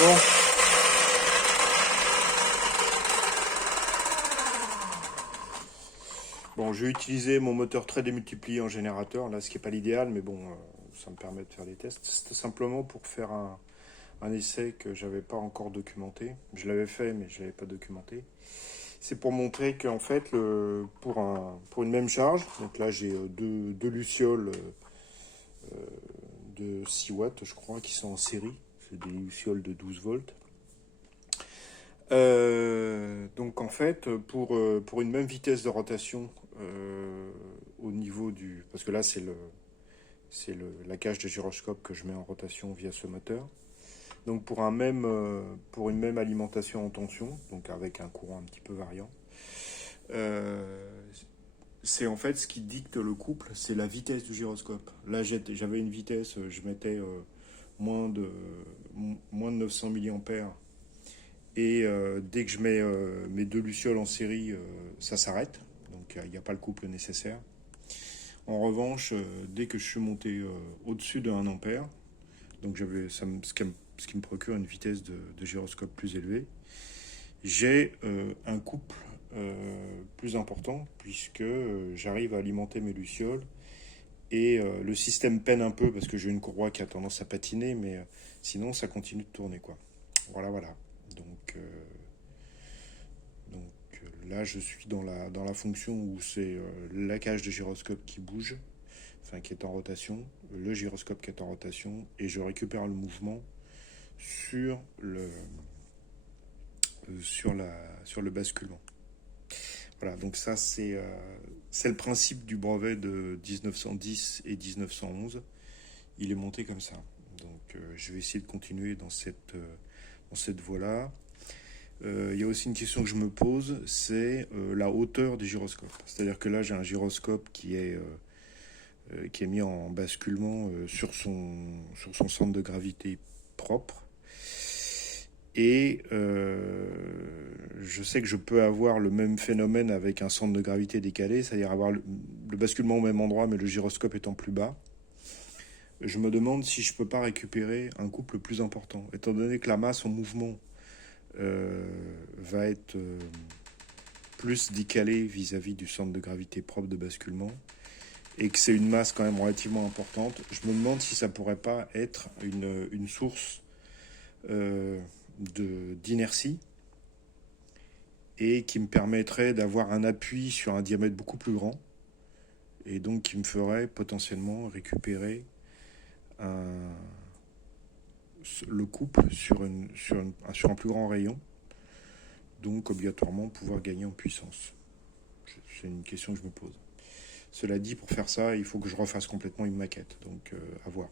Bon. Bon, je vais utiliser mon moteur très démultiplié en générateur, là, ce qui n'est pas l'idéal, mais bon, ça me permet de faire des tests. C'était simplement pour faire un essai que j'avais pas encore documenté. Je l'avais fait, mais je l'avais pas documenté. C'est pour montrer qu'en fait, pour une même charge, donc là j'ai deux lucioles de 6 watts, je crois, qui sont en série. C'est des lucioles de 12 volts. Donc en fait, pour une même vitesse de rotation au niveau du... Parce que là, la cage de gyroscope que je mets en rotation via ce moteur. Donc pour une même alimentation en tension, donc avec un courant un petit peu variant, euh, c'est en fait ce qui dicte le couple, c'est la vitesse du gyroscope. Là, j'avais une vitesse, je mettais moins de, moins de 900 milliampères. Et dès que je mets mes deux lucioles en série, ça s'arrête. Donc il n'y a pas le couple nécessaire. En revanche, dès que je suis monté au-dessus de 1 ampère, donc ce qui me procure une vitesse de gyroscope plus élevée, j'ai un couple plus important puisque j'arrive à alimenter mes lucioles et le système peine un peu parce que j'ai une courroie qui a tendance à patiner, mais sinon ça continue de tourner quoi. Voilà. Donc, euh, là, je suis dans la fonction où c'est la cage de gyroscope qui bouge, enfin qui est en rotation, le gyroscope qui est en rotation, et je récupère le mouvement sur sur le basculement. Voilà, donc ça c'est le principe du brevet de 1910 et 1911. Il est monté comme ça. Donc je vais essayer de continuer dans cette voie-là. Il y a aussi une question que je me pose, c'est la hauteur des gyroscopes. C'est-à-dire que là, j'ai un gyroscope qui est mis en basculement sur son centre de gravité propre. Et je sais que je peux avoir le même phénomène avec un centre de gravité décalé, c'est-à-dire avoir le basculement au même endroit, mais le gyroscope étant plus bas. Je me demande si je peux pas récupérer un couple plus important, étant donné que la masse en mouvement va être plus décalée vis-à-vis du centre de gravité propre de basculement et que c'est une masse quand même relativement importante. Je me demande si ça pourrait pas être une source d'inertie et qui me permettrait d'avoir un appui sur un diamètre beaucoup plus grand et donc qui me ferait potentiellement récupérer un, le couple sur un plus grand rayon, donc obligatoirement pouvoir gagner en puissance. C'est une question que je me pose. Cela dit, pour faire ça, il faut que je refasse complètement une maquette, donc à voir.